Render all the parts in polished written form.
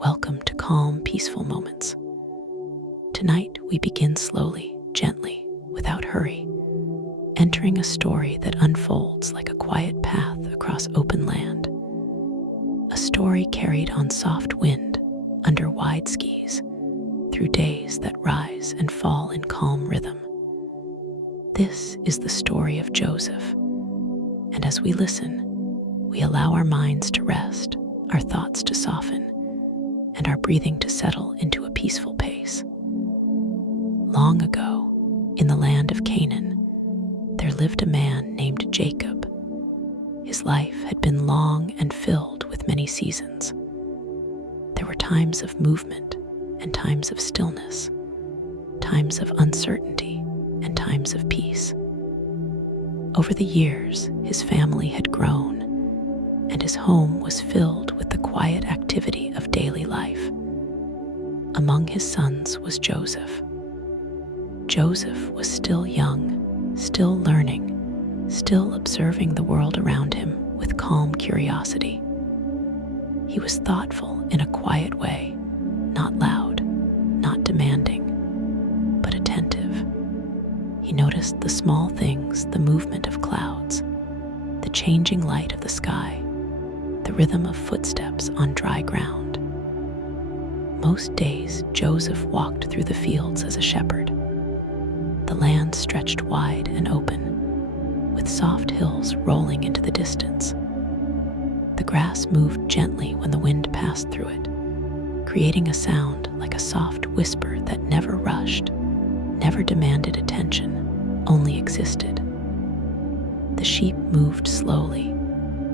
Welcome to Calm, Peaceful Moments. Tonight we begin slowly, gently, without hurry, entering a story that unfolds like a quiet path across open land. A story carried on soft wind, under wide skies, through days that rise and fall in calm rhythm. This is the story of Joseph, and as we listen, we allow our minds to rest, our thoughts to soften, and our breathing to settle into a peaceful pace. Long ago, in the land of Canaan, there lived a man named Jacob. His life had been long and filled with many seasons. There were times of movement and times of stillness, times of uncertainty and times of peace. Over the years, his family had grown, and his home was filled with the quiet activity of daily life. Among his sons was Joseph. Joseph was still young, still learning, still observing the world around him with calm curiosity. He was thoughtful in a quiet way, not loud, not demanding, but attentive. He noticed the small things, the movement of clouds, the changing light of the sky, the rhythm of footsteps on dry ground. Most days, Joseph walked through the fields as a shepherd. The land stretched wide and open, with soft hills rolling into the distance. The grass moved gently when the wind passed through it, creating a sound like a soft whisper that never rushed, never demanded attention, only existed. The sheep moved slowly,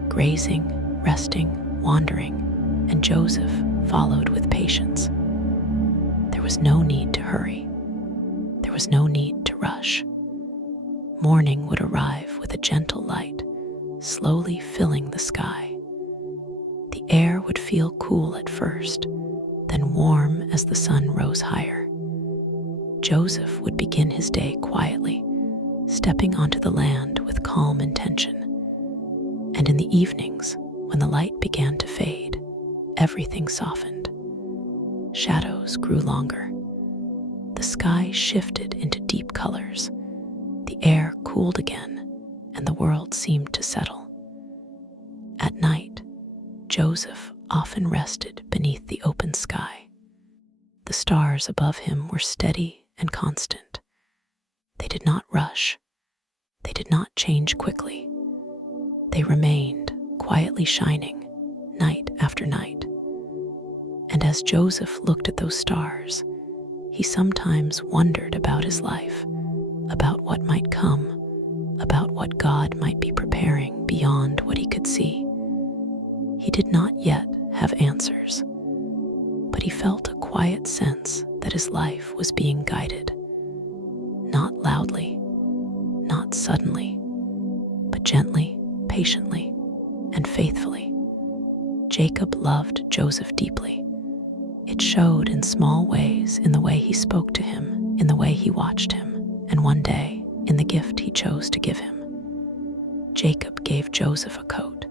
grazing, resting, wandering, and Joseph followed with patience. There was no need to hurry. There was no need to rush. Morning would arrive with a gentle light, slowly filling the sky. The air would feel cool at first, then warm as the sun rose higher. Joseph would begin his day quietly, stepping onto the land with calm intention. And in the evenings, when the light began to fade, everything softened. Shadows grew longer. The sky shifted into deep colors. The air cooled again, and the world seemed to settle. At night, Joseph often rested beneath the open sky. The stars above him were steady and constant. They did not rush. They did not change quickly. They remained quietly shining night after night. And as Joseph looked at those stars, he sometimes wondered about his life, about what might come, about what God might be preparing beyond what he could see. He did not yet have answers, but he felt a quiet sense that his life was being guided, not loudly, not suddenly, but gently, patiently, and faithfully. Jacob loved Joseph deeply. It showed in small ways, in the way he spoke to him, in the way he watched him, and one day, in the gift he chose to give him. Jacob gave Joseph a coat.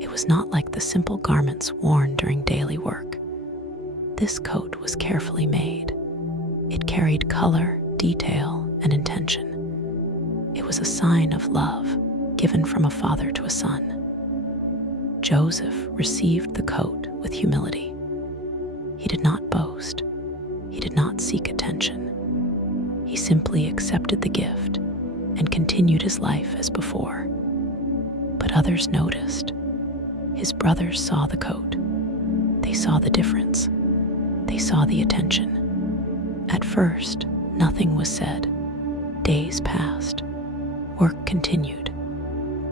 It was not like the simple garments worn during daily work. This coat was carefully made. It carried color, detail, and intention. It was a sign of love, given from a father to a son. Joseph received the coat with humility. He did not boast. He did not seek attention. He simply accepted the gift and continued his life as before. But others noticed. His brothers saw the coat. They saw the difference. They saw the attention. At first, nothing was said. Days passed. Work continued.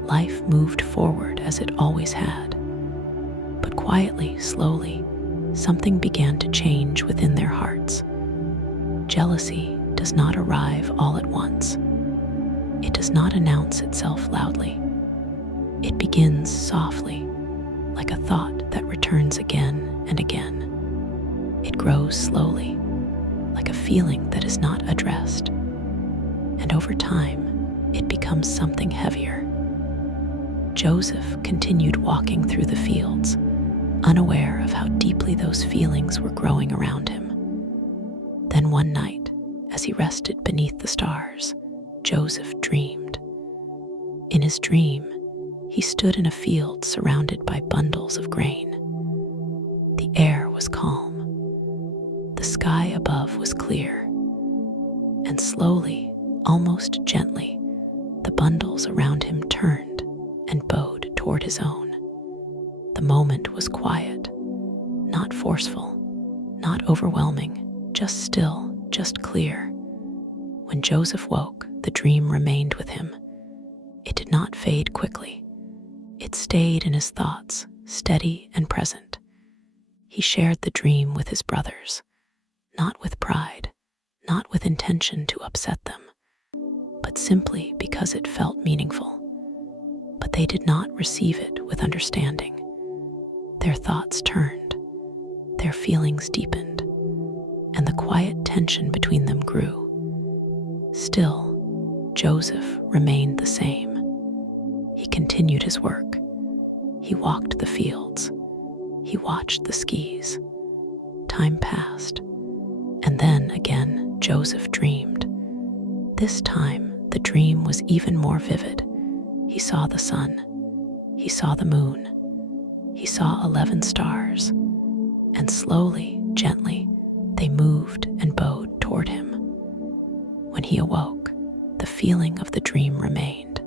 Life moved forward as it always had. But quietly, slowly, something began to change within their hearts. Jealousy does not arrive all at once. It does not announce itself loudly. It begins softly, like a thought that returns again and again. It grows slowly, like a feeling that is not addressed. And over time, it becomes something heavier. Joseph continued walking through the fields, unaware of how deeply those feelings were growing around him. Then one night, as he rested beneath the stars, Joseph dreamed. In his dream, he stood in a field surrounded by bundles of grain. The air was calm. The sky above was clear. And slowly, almost gently, the bundles around him turned and bowed toward his own. The moment was quiet, not forceful, not overwhelming, just still, just clear. When Joseph woke, the dream remained with him. It did not fade quickly. It stayed in his thoughts, steady and present. He shared the dream with his brothers, not with pride, not with intention to upset them, but simply because it felt meaningful. But they did not receive it with understanding. Their thoughts turned, their feelings deepened, and the quiet tension between them grew. Still, Joseph remained the same. He continued his work. He walked the fields. He watched the skis. Time passed, and then again Joseph dreamed. This time, the dream was even more vivid. He saw the sun. He saw the moon. He saw 11 stars, and slowly, gently, they moved and bowed toward him. When he awoke, the feeling of the dream remained.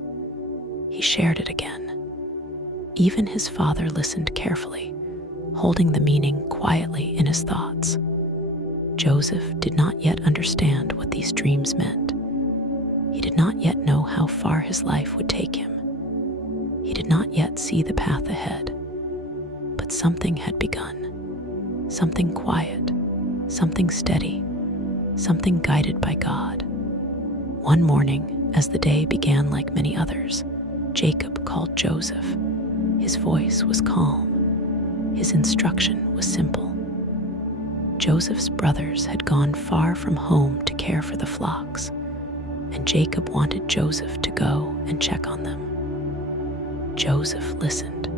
He shared it again. Even his father listened carefully, holding the meaning quietly in his thoughts. Joseph did not yet understand what these dreams meant. He did not yet know how far his life would take him. He did not yet see the path ahead. But something had begun. Something quiet, something steady, something guided by God. One morning, as the day began like many others, Jacob called Joseph. His voice was calm. His instruction was simple. Joseph's brothers had gone far from home to care for the flocks, and Jacob wanted Joseph to go and check on them. Joseph listened.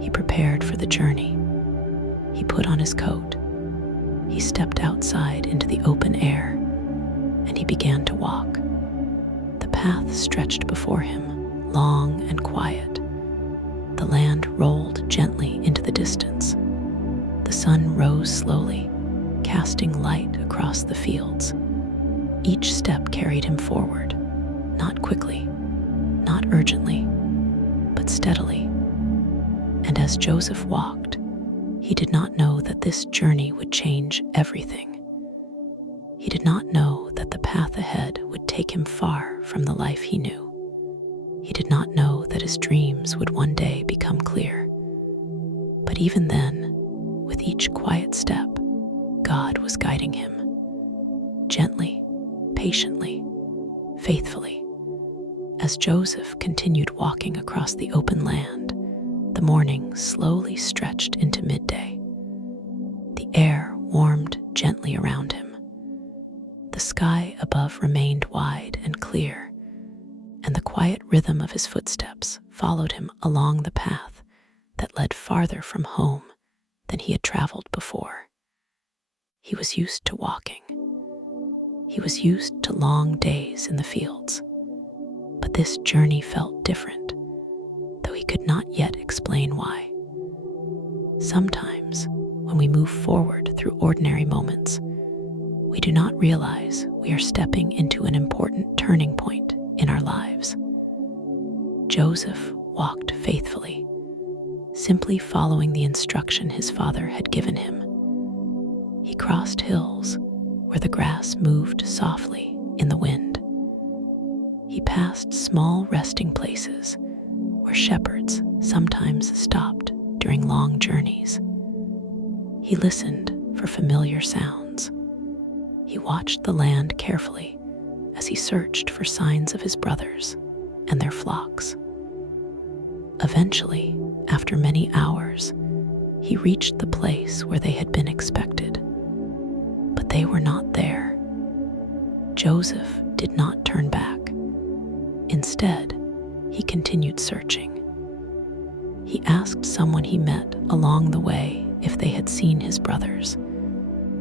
He prepared for the journey. He put on his coat. He stepped outside into the open air, and he began to walk. The path stretched before him, long and quiet. The land rolled gently into the distance. The sun rose slowly, casting light across the fields. Each step carried him forward, not quickly, not urgently, but steadily. And as Joseph walked, he did not know that this journey would change everything. He did not know that the path ahead would take him far from the life he knew. He did not know that his dreams would one day become clear. But even then, with each quiet step, God was guiding him. Gently, patiently, faithfully. As Joseph continued walking across the open land, the morning slowly stretched into midday. The air warmed gently around him. The sky above remained wide and clear, and the quiet rhythm of his footsteps followed him along the path that led farther from home than he had traveled before. He was used to walking. He was used to long days in the fields. But this journey felt different, though he could not yet explain why. Sometimes, when we move forward through ordinary moments, we do not realize we are stepping into an important turning point in our lives. Joseph walked faithfully, simply following the instruction his father had given him. He crossed hills where the grass moved softly in the wind. He passed small resting places where shepherds sometimes stopped during long journeys. He listened for familiar sounds. He watched the land carefully as he searched for signs of his brothers and their flocks. Eventually, after many hours, he reached the place where they had been expected. But they were not there. Joseph did not turn back. Instead, he continued searching. He asked someone he met along the way if they had seen his brothers,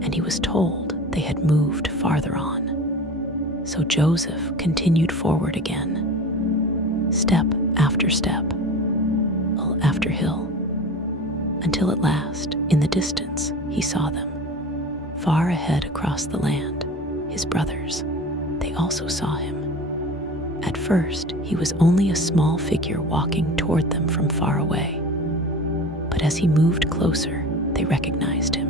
and he was told they had moved farther on. So Joseph continued forward again, step after step, hill after hill, until at last, in the distance, he saw them. Far ahead across the land, his brothers, they also saw him. At first, he was only a small figure walking toward them from far away. But as he moved closer, they recognized him.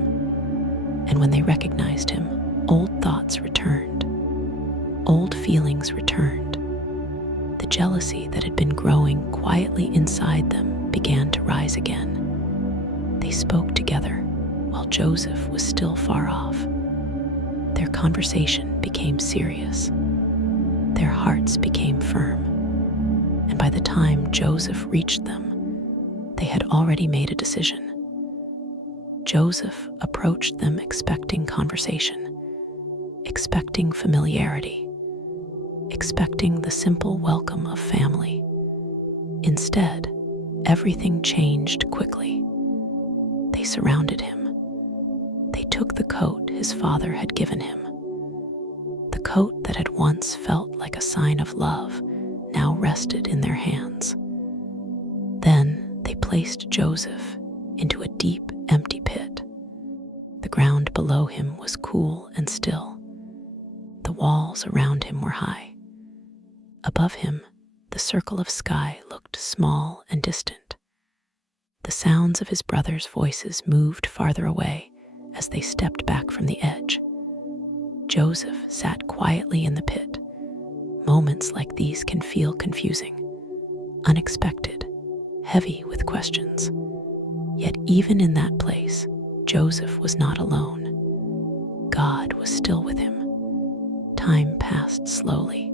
And when they recognized him, old thoughts returned. Old feelings returned. The jealousy that had been growing quietly inside them began to rise again. They spoke together while Joseph was still far off. Their conversation became serious. Their hearts became firm. And by the time Joseph reached them, they had already made a decision. Joseph approached them expecting conversation, expecting familiarity, expecting the simple welcome of family. Instead, everything changed quickly. They surrounded him. They took the coat his father had given him. The coat that had once felt like a sign of love now rested in their hands. Then they placed Joseph into a deep, empty pit. The ground below him was cool and still. The walls around him were high. Above him, the circle of sky looked small and distant. The sounds of his brothers' voices moved farther away as they stepped back from the edge. Joseph sat quietly in the pit. Moments like these can feel confusing, unexpected, heavy with questions. Yet even in that place, Joseph was not alone. God was still with him. Time passed slowly.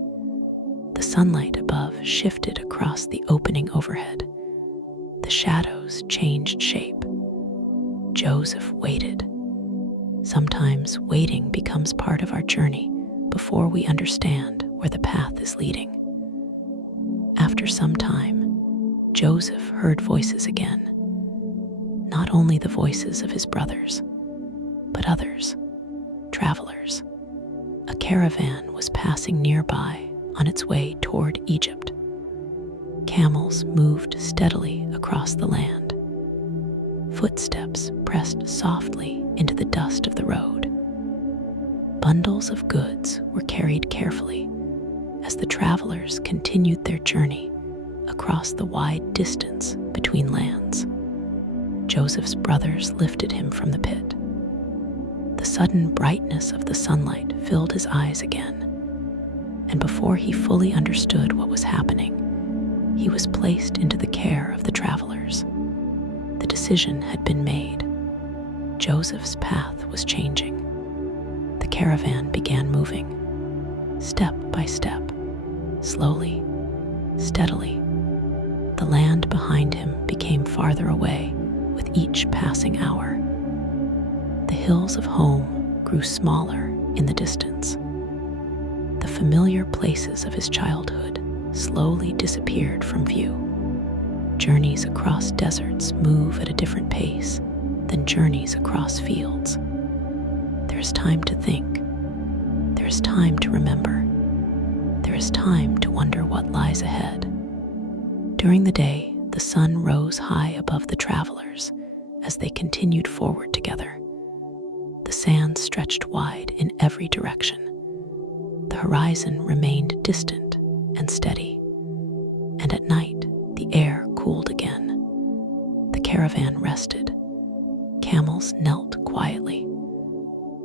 The sunlight above shifted across the opening overhead. The shadows changed shape. Joseph waited. Sometimes waiting becomes part of our journey before we understand where the path is leading. After some time, Joseph heard voices again. Not only the voices of his brothers, but others, travelers. A caravan was passing nearby on its way toward Egypt. Camels moved steadily across the land. Footsteps pressed softly into the dust of the road. Bundles of goods were carried carefully as the travelers continued their journey across the wide distance between lands. Joseph's brothers lifted him from the pit. The sudden brightness of the sunlight filled his eyes again, and before he fully understood what was happening, he was placed into the care of the travelers. The decision had been made. Joseph's path was changing. The caravan began moving, step by step, slowly, steadily. The land behind him became farther away with each passing hour. The hills of home grew smaller in the distance. The familiar places of his childhood slowly disappeared from view. Journeys across deserts move at a different pace than journeys across fields. There is time to think. There is time to remember. There is time to wonder what lies ahead. During the day, the sun rose high above the travelers as they continued forward together. The sand stretched wide in every direction. The horizon remained distant and steady, and at night the air cooled again. The caravan rested. Camels knelt quietly.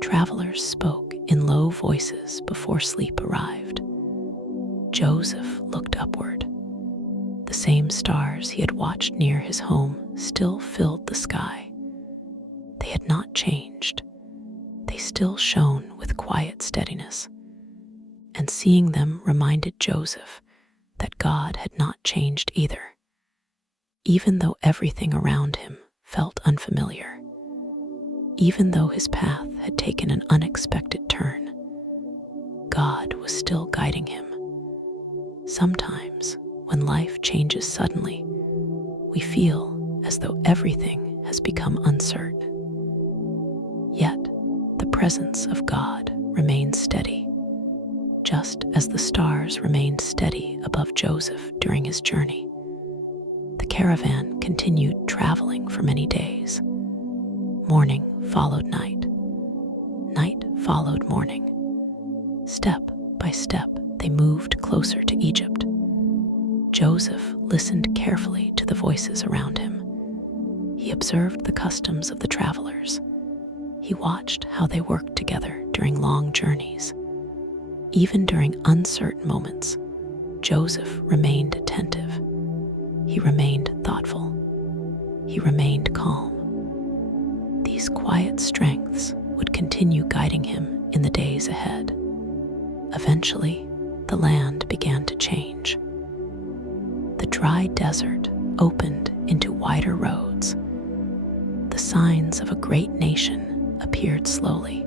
Travelers spoke in low voices before sleep arrived. Joseph looked upward. The same stars he had watched near his home still filled the sky. They had not changed. They still shone with quiet steadiness. And seeing them reminded Joseph that God had not changed either. Even though everything around him felt unfamiliar, even though his path had taken an unexpected turn, God was still guiding him. Sometimes, when life changes suddenly, we feel as though everything has become uncertain. Yet, the presence of God remains steady, just as the stars remained steady above Joseph during his journey. The caravan continued traveling for many days. Morning followed night. Night followed morning. Step by step, they moved closer to Egypt. Joseph listened carefully to the voices around him. He observed the customs of the travelers. He watched how they worked together during long journeys. Even during uncertain moments, Joseph remained attentive. He remained thoughtful. He remained calm. These quiet strengths would continue guiding him in the days ahead. Eventually, the land began to change. The dry desert opened into wider roads. The signs of a great nation appeared slowly.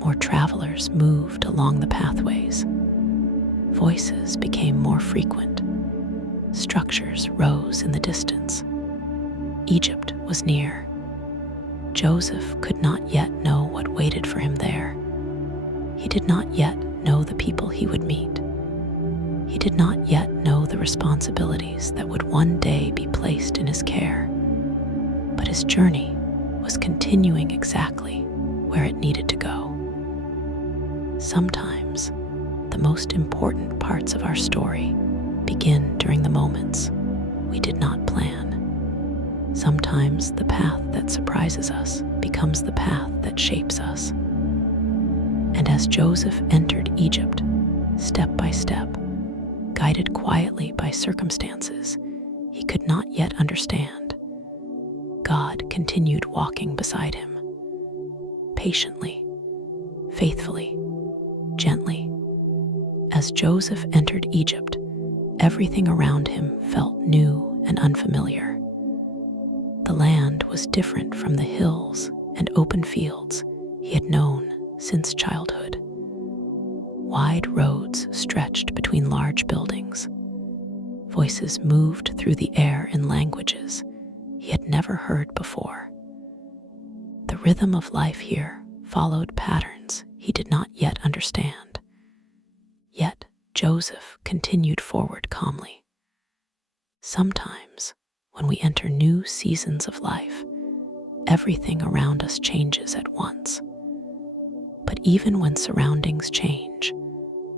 More travelers moved along the pathways. Voices became more frequent. Structures rose in the distance. Egypt was near. Joseph could not yet know what waited for him there. He did not yet know the people he would meet. He did not yet know the responsibilities that would one day be placed in his care. But his journey was continuing exactly where it needed to go. Sometimes, the most important parts of our story begin during the moments we did not plan. Sometimes the path that surprises us becomes the path that shapes us. And as Joseph entered Egypt, step by step, guided quietly by circumstances he could not yet understand, God continued walking beside him, patiently, faithfully, gently. As Joseph entered Egypt, everything around him felt new and unfamiliar. The land was different from the hills and open fields he had known since childhood. Wide roads stretched between large buildings. Voices moved through the air in languages he had never heard before. The rhythm of life here followed patterns he did not yet understand. Yet Joseph continued forward calmly. Sometimes, when we enter new seasons of life, everything around us changes at once. But even when surroundings change,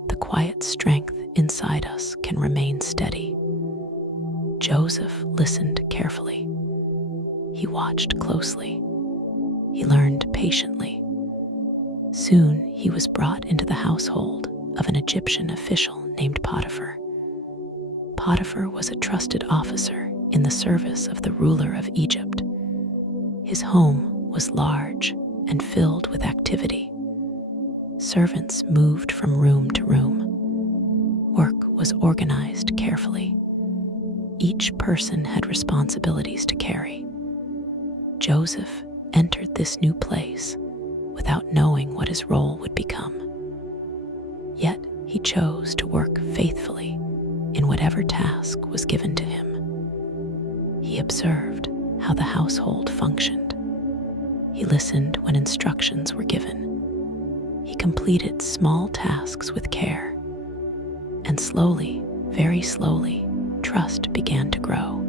the quiet strength inside us can remain steady. Joseph listened carefully. He watched closely. He learned patiently. Soon he was brought into the household of an Egyptian official named Potiphar. Potiphar was a trusted officer in the service of the ruler of Egypt. His home was large and filled with activity. Servants moved from room to room. Work was organized carefully. Each person had responsibilities to carry. Joseph entered this new place without knowing what his role would become. Yet he chose to work faithfully in whatever task was given to him. He observed how the household functioned. He listened when instructions were given. He completed small tasks with care. And slowly, very slowly, trust began to grow.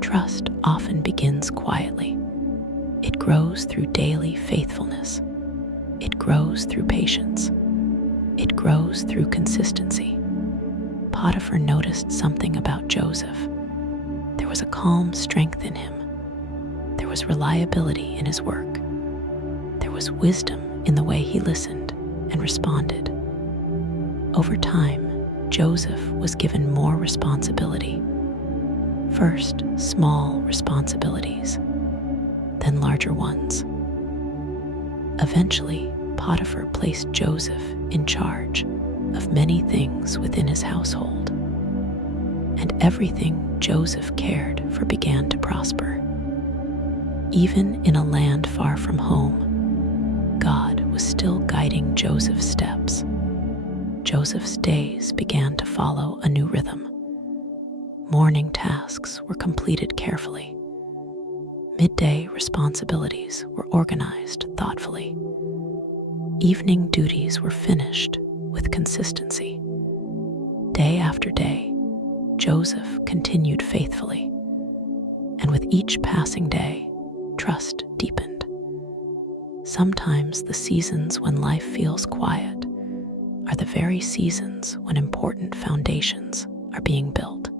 Trust often begins quietly. It grows through daily faithfulness. It grows through patience. It grows through consistency. Potiphar noticed something about Joseph. There was a calm strength in him. There was reliability in his work. There was wisdom in the way he listened and responded. Over time, Joseph was given more responsibility. First, small responsibilities, then larger ones. Eventually, Potiphar placed Joseph in charge of many things within his household, and everything Joseph cared for began to prosper. Even in a land far from home, God was still guiding Joseph's steps. Joseph's days began to follow a new rhythm. Morning tasks were completed carefully. Midday responsibilities were organized thoughtfully. Evening duties were finished with consistency. Day after day, Joseph continued faithfully, and with each passing day, trust deepened. Sometimes the seasons when life feels quiet are the very seasons when important foundations are being built.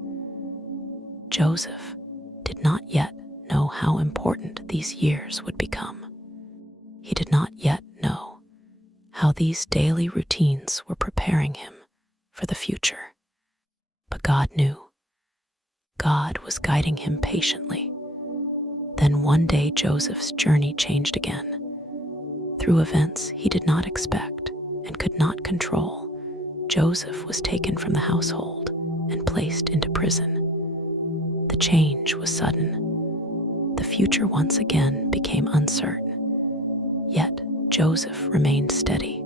Joseph did not yet know how important these years would become. He did not yet know how these daily routines were preparing him for the future. But God knew. God was guiding him patiently. Then one day Joseph's journey changed again. Through events he did not expect and could not control, Joseph was taken from the household and placed into prison. The change was sudden. The future once again became uncertain. Yet Joseph remained steady.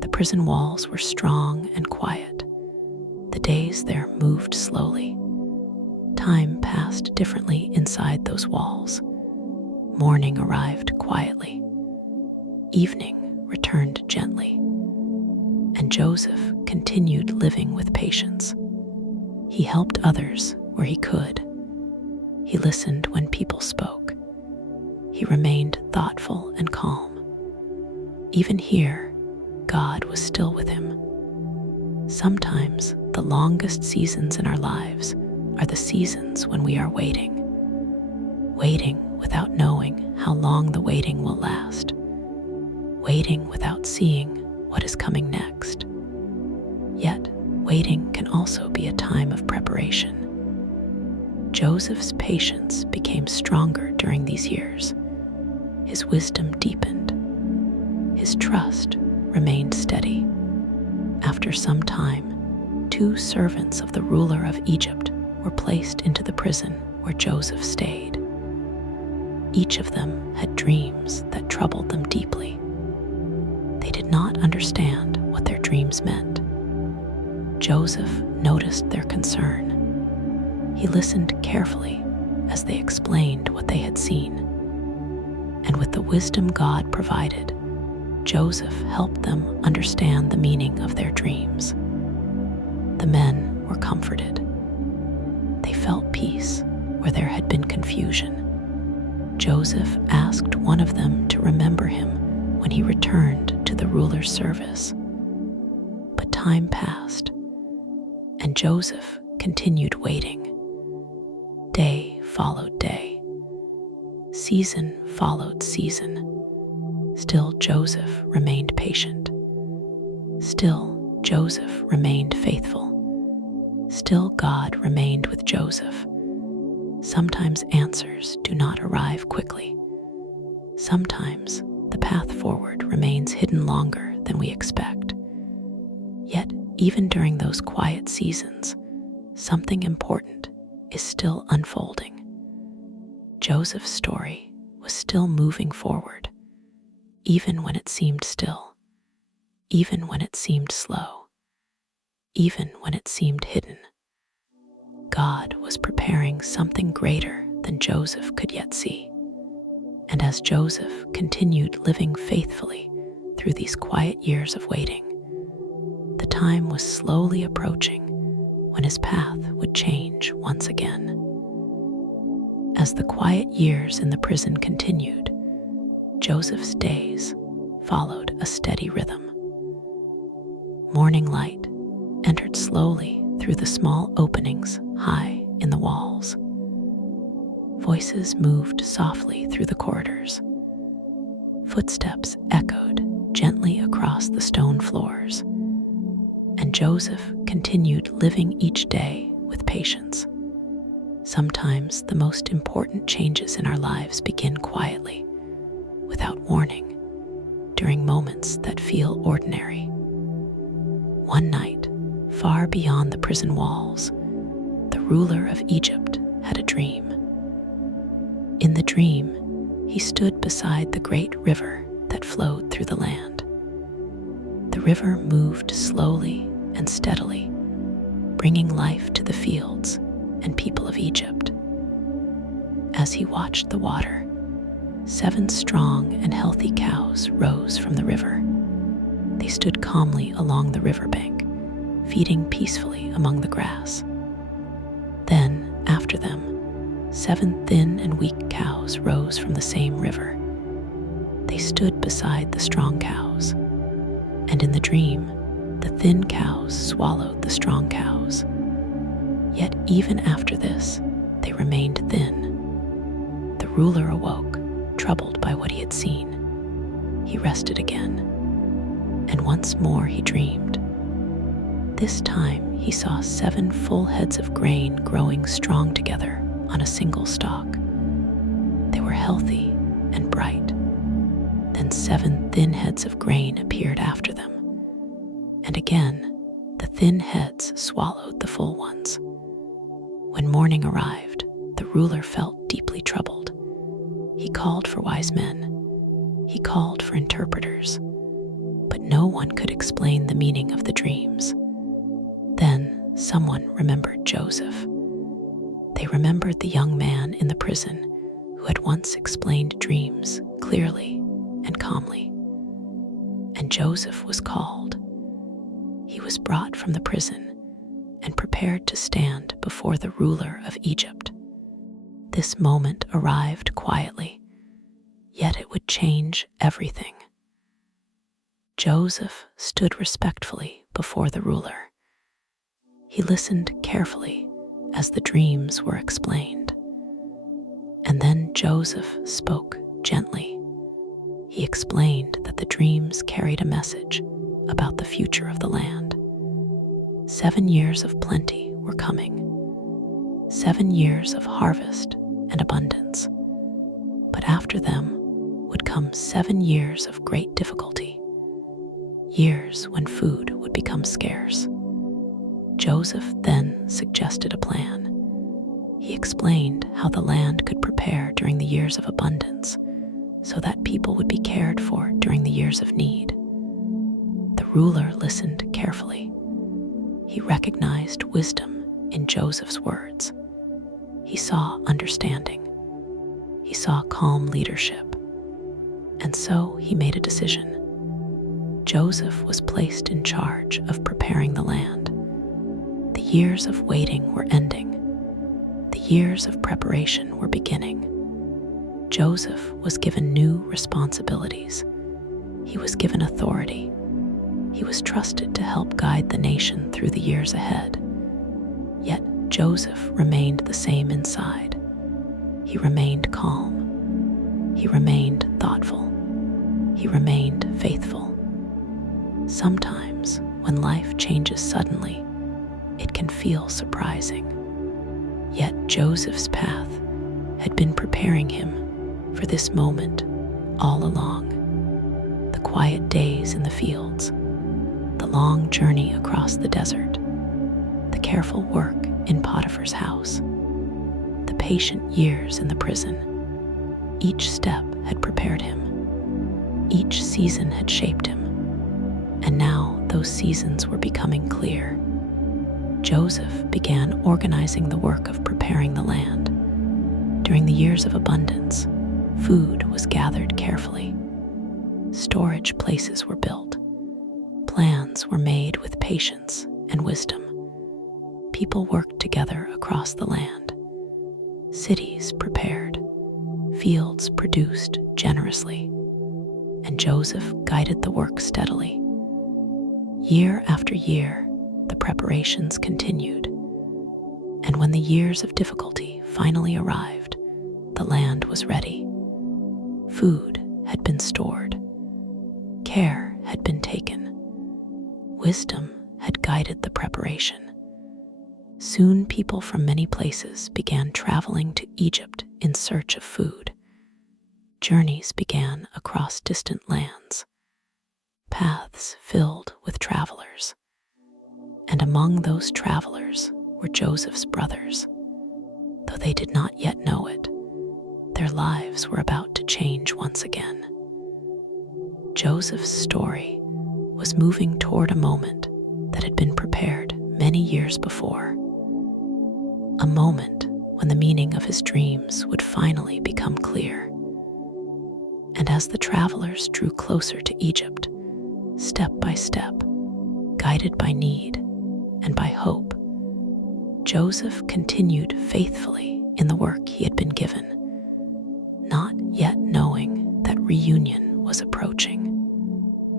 The prison walls were strong and quiet. The days there moved slowly. Time passed differently inside those walls. Morning arrived quietly. Evening returned gently. And Joseph continued living with patience. He helped others where he could. He listened when people spoke. He remained thoughtful and calm. Even here, God was still with him. Sometimes the longest seasons in our lives are the seasons when we are waiting. Waiting without knowing how long the waiting will last. Waiting without seeing what is coming next. Yet, waiting can also be a time of preparation. Joseph's patience became stronger during these years. His wisdom deepened. His trust remained steady. After some time, 2 servants of the ruler of Egypt were placed into the prison where Joseph stayed. Each of them had dreams that troubled them deeply. They did not understand what their dreams meant. Joseph noticed their concern. He listened carefully as they explained what they had seen. And with the wisdom God provided, Joseph helped them understand the meaning of their dreams. The men were comforted. They felt peace where there had been confusion. Joseph asked one of them to remember him when he returned to the ruler's service. But time passed, and Joseph continued waiting. Day followed day. Season followed season. Still Joseph remained patient. Still Joseph remained faithful. Still God remained with Joseph. Sometimes answers do not arrive quickly. Sometimes the path forward remains hidden longer than we expect. Yet, even during those quiet seasons, something important is still unfolding. Joseph's story was still moving forward, even when it seemed still, even when it seemed slow, even when it seemed hidden. God was preparing something greater than Joseph could yet see. And as Joseph continued living faithfully through these quiet years of waiting, the time was slowly approaching when his path would change once again. As the quiet years in the prison continued, Joseph's days followed a steady rhythm. Morning light entered slowly through the small openings high in the walls. Voices moved softly through the corridors. Footsteps echoed gently across the stone floors. And Joseph continued living each day with patience. Sometimes the most important changes in our lives begin quietly, without warning, during moments that feel ordinary. One night, far beyond the prison walls, the ruler of Egypt had a dream. In the dream, he stood beside the great river that flowed through the land. The river moved slowly and steadily, bringing life to the fields and people of Egypt. as he watched the water, 7 strong and healthy cows rose from the river. They stood calmly along the riverbank, feeding peacefully among the grass. Then, after them, 7 thin and weak cows rose from the same river. They stood beside the strong cows, and in the dream, the thin cows swallowed the strong cows. Yet even after this, they remained thin. The ruler awoke, troubled by what he had seen. He rested again, and once more he dreamed. This time he saw 7 full heads of grain growing strong together on a single stalk. They were healthy and bright. Then 7 thin heads of grain appeared after them, and again the thin heads swallowed the full ones. When morning arrived, the ruler felt deeply troubled. He called for wise men. He called for interpreters, but no one could explain the meaning of the dreams. Then someone remembered Joseph. They remembered the young man in the prison who had once explained dreams clearly and calmly. And Joseph was called. He was brought from the prison and prepared to stand before the ruler of Egypt. This moment arrived quietly, yet it would change everything. Joseph stood respectfully before the ruler. He listened carefully as the dreams were explained. And then Joseph spoke gently. He explained that the dreams carried a message about the future of the land. 7 years of plenty were coming. 7 years of harvest and abundance. But after them would come 7 years of great difficulty. Years when food would become scarce. Joseph then suggested a plan. He explained how the land could prepare during the years of abundance so that people would be cared for during the years of need. The ruler listened carefully. He recognized wisdom in Joseph's words. He saw understanding. He saw calm leadership. And so he made a decision. Joseph was placed in charge of preparing the land. The years of waiting were ending. The years of preparation were beginning. Joseph was given new responsibilities. He was given authority. He was trusted to help guide the nation through the years ahead. Yet Joseph remained the same inside. He remained calm. He remained thoughtful. He remained faithful. Sometimes, when life changes suddenly, it can feel surprising. Yet Joseph's path had been preparing him for this moment all along. The quiet days in the fields, the long journey across the desert, the careful work in Potiphar's house, the patient years in the prison. Each step had prepared him. Each season had shaped him. And now those seasons were becoming clear. Joseph began organizing the work of preparing the land. During the years of abundance, food was gathered carefully. Storage places were built. Plans were made with patience and wisdom. People worked together across the land. Cities prepared. Fields produced generously. And Joseph guided the work steadily. Year after year, the preparations continued. And when the years of difficulty finally arrived, the land was ready. Food had been stored. Care had been taken. Wisdom had guided the preparation. Soon people from many places began traveling to Egypt in search of food. Journeys began across distant lands. Paths filled with travelers. And among those travelers were Joseph's brothers. Though they did not yet know it, their lives were about to change once again. Joseph's story was moving toward a moment that had been prepared many years before. A moment when the meaning of his dreams would finally become clear. And as the travelers drew closer to Egypt, step by step, guided by need and by hope, Joseph continued faithfully in the work he had been given, not yet knowing that reunion was approaching.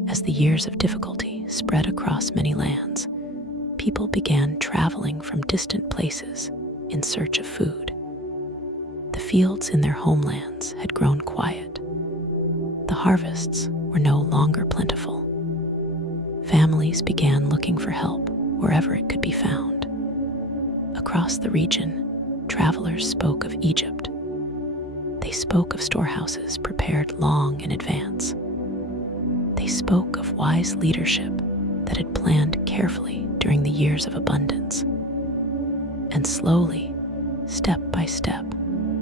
As the years of difficulty spread across many lands, people began traveling from distant places in search of food. The fields in their homelands had grown quiet. The harvests were no longer plentiful. Families began looking for help wherever it could be found. Across the region, travelers spoke of Egypt. They spoke of storehouses prepared long in advance. They spoke of wise leadership that had planned carefully during the years of abundance. And slowly, step by step,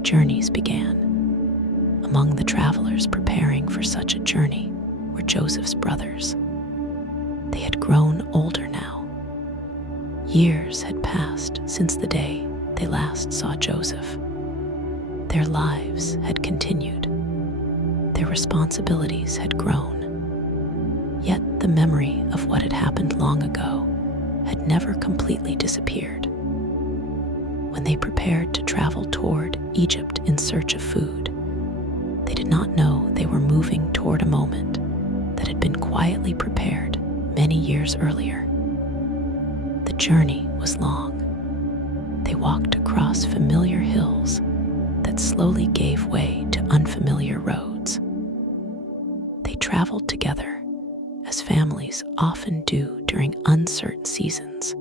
journeys began. Among the travelers preparing for such a journey were Joseph's brothers. They had grown older now. Years had passed since the day they last saw Joseph. Their lives had continued. Their responsibilities had grown. Yet the memory of what had happened long ago had never completely disappeared. When they prepared to travel toward Egypt in search of food, they did not know they were moving toward a moment that had been quietly prepared many years earlier. The journey was long. They walked across familiar hills that slowly gave way to unfamiliar roads. They traveled together as families often do during uncertain seasons,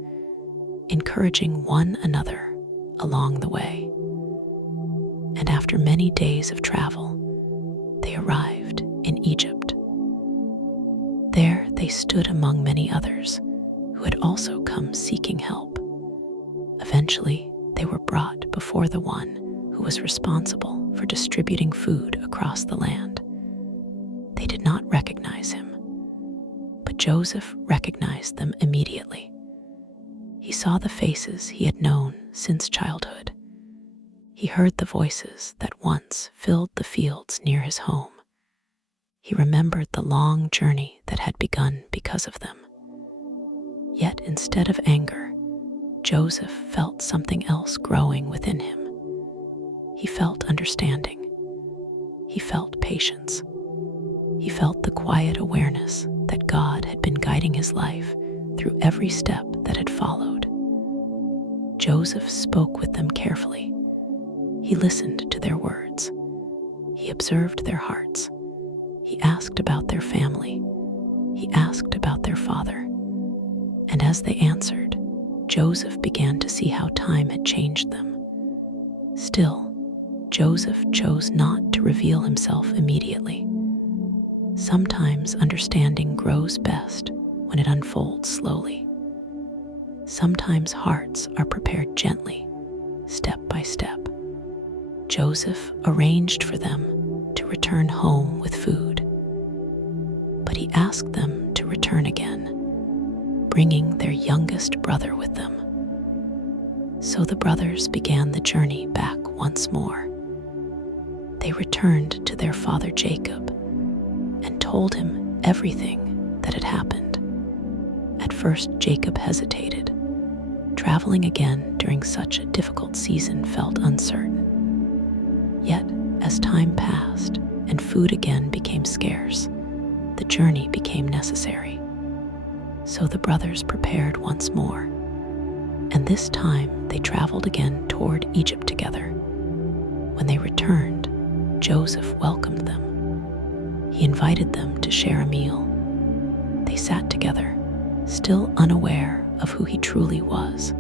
encouraging one another along the way. And after many days of travel, they arrived in Egypt. There they stood among many others who had also come seeking help. Eventually, they were brought before the one who was responsible for distributing food across the land. They did not recognize him, but Joseph recognized them immediately. He saw the faces he had known since childhood. He heard the voices that once filled the fields near his home. He remembered the long journey that had begun because of them. Yet instead of anger, Joseph felt something else growing within him. He felt understanding. He felt patience. He felt the quiet awareness that God had been guiding his life through every step that had followed. Joseph spoke with them carefully. He listened to their words. He observed their hearts. He asked about their family. He asked about their father. And as they answered, Joseph began to see how time had changed them. Still, Joseph chose not to reveal himself immediately. Sometimes understanding grows best when it unfolds slowly. Sometimes hearts are prepared gently, step by step. Joseph arranged for them to return home with food, but he asked them to return again, bringing their youngest brother with them. So the brothers began the journey back once more. They returned to their father Jacob and told him everything that had happened. At first, Jacob hesitated. Traveling again during such a difficult season felt uncertain. Yet, as time passed and food again became scarce, the journey became necessary. So the brothers prepared once more, and this time they traveled again toward Egypt together. When they returned, Joseph welcomed them. He invited them to share a meal. They sat together, still unaware of who he truly was.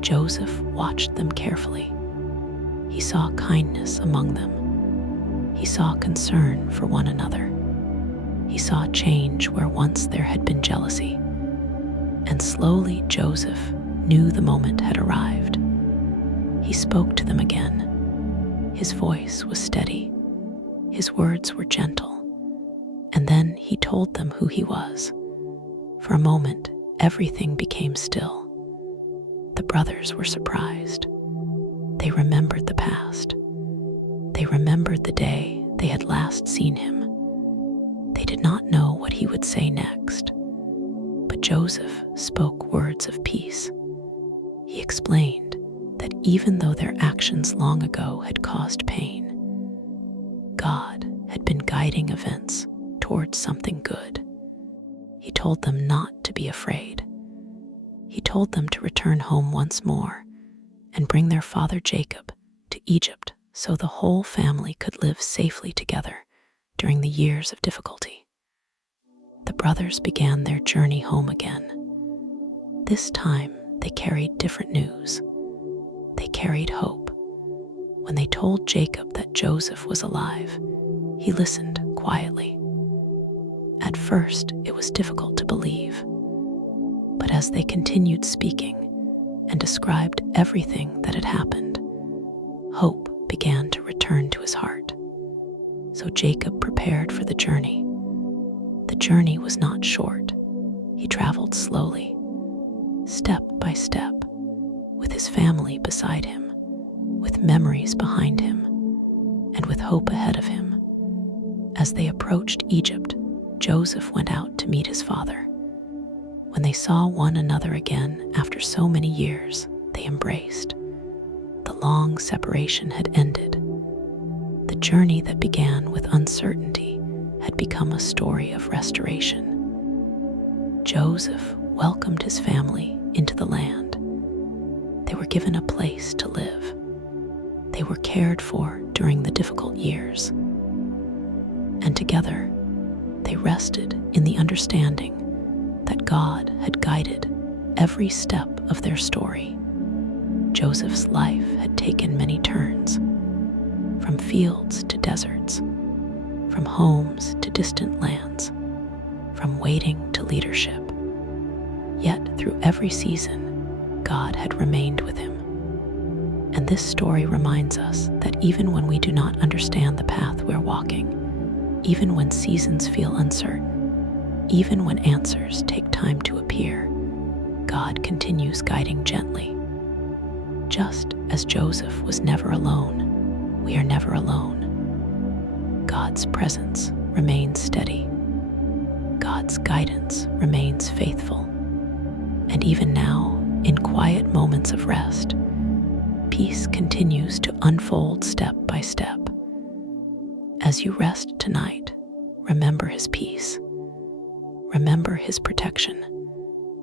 Joseph watched them carefully. He saw kindness among them. He saw concern for one another. He saw change where once there had been jealousy. And slowly Joseph knew the moment had arrived. He spoke to them again. His voice was steady. His words were gentle. And then he told them who he was. For a moment, everything became still. The brothers were surprised. They remembered the past. They remembered the day they had last seen him. They did not know what he would say next, but Joseph spoke words of peace. He explained that even though their actions long ago had caused pain, God had been guiding events towards something good. He told them not to be afraid. He told them to return home once more and bring their father Jacob to Egypt so the whole family could live safely together during the years of difficulty. The brothers began their journey home again. This time they carried different news. They carried hope. When they told Jacob that Joseph was alive, he listened quietly. At first, it was difficult to believe, but as they continued speaking and described everything that had happened, hope began to return to his heart. So Jacob prepared for the journey. The journey was not short. He traveled slowly, step by step, with his family beside him, with memories behind him, and with hope ahead of him. As they approached Egypt, Joseph went out to meet his father. When they saw one another again after so many years, they embraced. The long separation had ended. The journey that began with uncertainty had become a story of restoration. Joseph welcomed his family into the land. They were given a place to live. They were cared for during the difficult years. And together, they rested in the understanding that God had guided every step of their story. Joseph's life had taken many turns, from fields to deserts, from homes to distant lands, from waiting to leadership. Yet through every season, God had remained with him. And this story reminds us that even when we do not understand the path we're walking, even when seasons feel uncertain, even when answers take time to appear, God continues guiding gently. Just as Joseph was never alone, we are never alone. God's presence remains steady. God's guidance remains faithful. And even now, in quiet moments of rest, peace continues to unfold step by step. As you rest tonight, remember his peace. Remember his protection.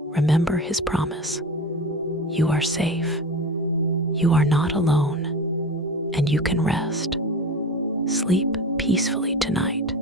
Remember his promise. You are safe. You are not alone, and you can rest. Sleep peacefully tonight.